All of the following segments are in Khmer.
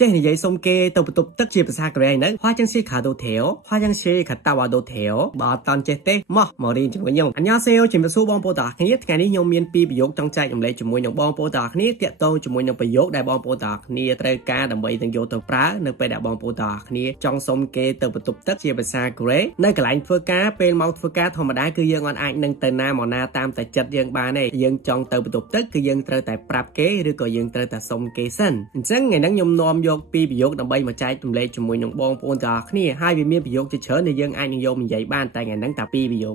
ចេះនិយាយសុំគេទៅបន្ទប់ទឹកជាភាសាកូរ៉េហ្នឹងខ្វះចឹងស៊ីខាដូថេអូខ្វះចឹងស៊ីខាតាវ៉ាដូថេអូបើអត់តន់ចេះទេមករៀនជាមួយខ្ញុំអញ្ញសេអូជំរាបសួរបងប្អូនទាំងអស់គ្នាថ្ងៃនេះខ្ញុំមាន2ប្រយោគចង់ចែករំលែកជាមួយនឹងបងប្អូនទាំងអស់គ្នាតាក់ទងជាមួយនឹងប្រយោគដែលបងប្អូនទាំងអស់គ្នាត្រូវការដើម្បីនឹងយកទៅប្រើនៅពេលដែលបងប្អូនទាំងអស់គ្នាចង់សុំគេទៅបន្ទប់ទឹកជាភាសាកូរ៉េនៅកន្លែងធ្វើការពេលមកធ្វើការធម្មតាគឺយើងអាចនឹងទៅណាមកណាតាមតែចិត្តយើងបានទេយើងចង់ទៅបន្ទប់ទឹកគឺយើងត្រូវតែប្រាប់គេឬក៏យើងត្រូវតែសុំគេសិនអញ្ចឹងថ្ងៃហ្នឹងខ្ញុំនាំយក2ប្រយោគដើម្បីមកចែករំលែកជាមួយនឹងបងប្អូនទាំងអស់គ្នាហើយវាមានប្រយោគជាច្រើនដែលយើងអាចនឹងយកមកនិយាយបានតែថ្ងៃហ្នឹងតែ2ប្រយោគ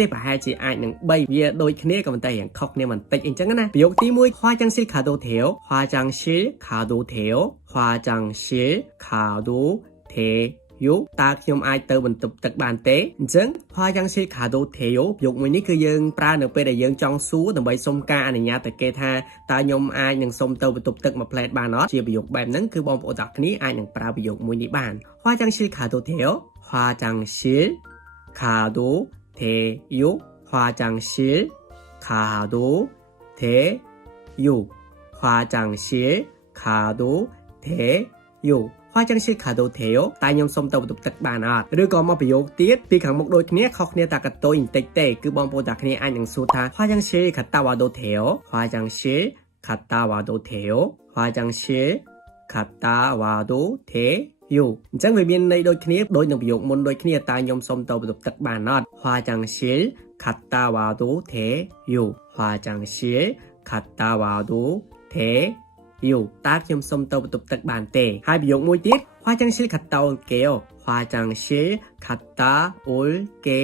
ទេប្រហែលជាអាចនឹង3វាដូចគ្នាក៏ប៉ុន្តែរៀងខុសគ្នាបន្តិចអញ្ចឹងណាប្រយោគទី1ខ្វះចាំងស៊ីខាដូថេអូខ្វះចាំងស៊ីខាដូថេអូខ្វះចាំងស៊ីខាដូថេយោតើខ្ញុំអាចទៅបន្ទប់ទឹកបានទេអញ្ចឹងខ្វះចាំងស៊ីខាដូថេអូប្រយោគមួយនេះគឺយើងប្រើនៅពេលដែលយើងចង់សួរដើម្បីសុំការអនុញ្ញាតទៅគេថាតើខ្ញុំអាចនឹងសុំទៅបន្ទប់ទឹកមួយផ្លែតបានអត់ជាប្រយោគបែបហ្នឹងគឺបងប្អូនទាំងគ្នាអាចនឹងប្រើប្រយោគមួយនេះបានខ្វះចាំងស៊ីខាដូថេអូខ្វះចាំងស៊ីខាដូថេយោខ្វះចាំងស៊ីខាដូថេយោខ្វះចាំងស៊ីខាដូថេយោខ្វះចាំងស៊ីខាដូថេអូតែខ្ញុំសុំទៅបន្ទប់ទឹកបានអត់ឬក៏មកប្រយោគទៀតពីខាងមុខដូចគ្នាខុសគ្នាតែកតុយបន្តិចទេគឺបងប្អូនទាំងគ្នាអាចនឹងសួរថាខ្វះចាំងស៊ីខាតាវ៉ាដូថេអូខ្វះចាំងស៊ីខាតាវ៉ាដូថេអូខ្វះចាំងស៊ីខាតាវ៉ាដូថេយោអញ្ចឹងវាមានន័យដូចគ្នាដូចនឹងប្រយោគមុនដូចគ្នាតែខ្ញុំសុំទៅបន្ទប់ទឹកបានអត់ខ្វះចាំងស៊ីខាតាវ៉ាដូថេយោខ្វះចាំងស៊ីខាតាវ៉ាដូថេយោតើខ្ញុំសុំទៅបន្ទប់ទឹកបានទេហើយប្រយោគមួយទៀតខ្វះចាំងស៊ីខាតាអូលកេអូខ្វះចាំងស៊ីខាតាអូលកេ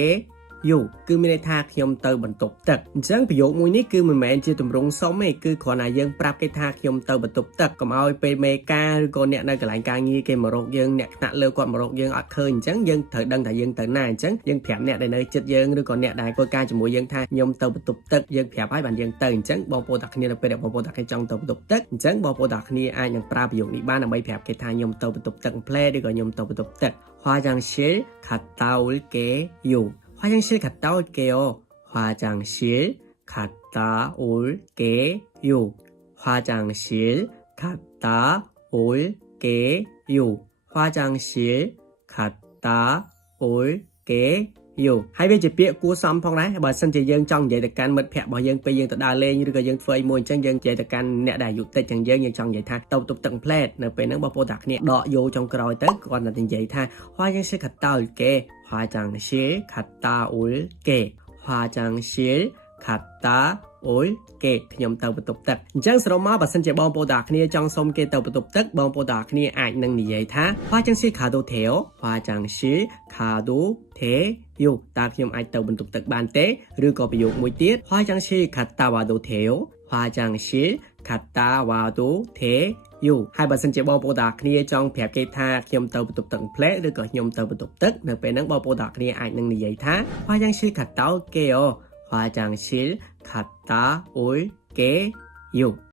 យោគឺមានន័យថាខ្ញុំទៅបន្ទប់ទឹកអញ្ចឹងប្រយោគមួយនេះគឺមិនមែនជាទម្រង់សុំទេគឺគ្រាន់តែយើងប្រាប់គេថាខ្ញុំទៅបន្ទប់ទឹកកុំឲ្យពេលមេការឬក៏អ្នកនៅកន្លែងការងារគេមករកយើងអ្នកថ្នាក់លើគាត់មករកយើងអត់ឃើញអញ្ចឹងយើងត្រូវដឹងថាយើងទៅណាអញ្ចឹងយើងប្រាប់អ្នកដែលនៅជិតយើងឬក៏អ្នកដែលធ្វើការជាមួយយើងថាខ្ញុំទៅបន្ទប់ទឹកយើងប្រាប់ឲ្យបានយើងទៅអញ្ចឹងបងប្អូនទាំងគ្នានៅពេលដែលបងប្អូនទាំងគ្នាចង់ទៅបន្ទប់ទឹកអញ្ចឹងបងប្អូនទាំងគ្នាអាចនឹងប្រើប្រយោគនេះបានដើម្បីប្រាប់គេថាខ្ញុំទៅបន្ទប់ទឹកផ្លែឬក៏ខ្ញុំទៅបន្ទប់ទឹក화장실 갔다 올게요 화장실 갔다 올게요 화장실 갔다 올게요 화장실 갔다 올게요 화장실 갔다 올게요ហើយវាជាពាក្យគួរសមផងដែរបើសិនជាយើងចង់និយាយទៅកាន់មិត្តភ័ក្តិរបស់យើងពេលយើងទៅដើរលេងឬក៏យើងធ្វើអីមួយអញ្ចឹងយើងនិយាយទៅកាន់អ្នកដែលអាយុតិចជាងយើងចង់និយាយថាទៅបន្ទប់ទឹកផ្លែតនៅពេលហ្នឹងបងប្អូនតាគ្នាដកយោចុងក្រោយទៅគាត់តែនិយាយថា화장실 갔다 올게 화장실 갔다 올게 화장실 갔다 올게ខ្ញុំទៅបន្ទប់ទឹកអញ្ចឹងសរុបមកបើសិនជាបងប្អូនតាគ្នាចង់សុំគេទៅបន្ទប់ទឹកបងប្អូនតាគ្នាអាចនឹងនិយាយថា화장실 가도 돼요 화장실 가도 돼요តើខ្ញុំអាចទៅបន្ទប់ទឹកបានទេឬក៏ប្រយោគមួយទៀត화장실 갔다 와도 돼요 화장실 갔다 와도 돼요ហើយបើសិនជាបងប្អូនតាគ្នាចង់ប្រាប់គេថាខ្ញុំទៅបន្ទប់ទឹកផ្លែឬក៏ខ្ញុំទៅបន្ទប់ទឹកនៅពេលហ្នឹងបងប្អូនតាគ្នាអាចនឹងនិយាយថា화장실 갔다 올게요 화장실 갔다 올게요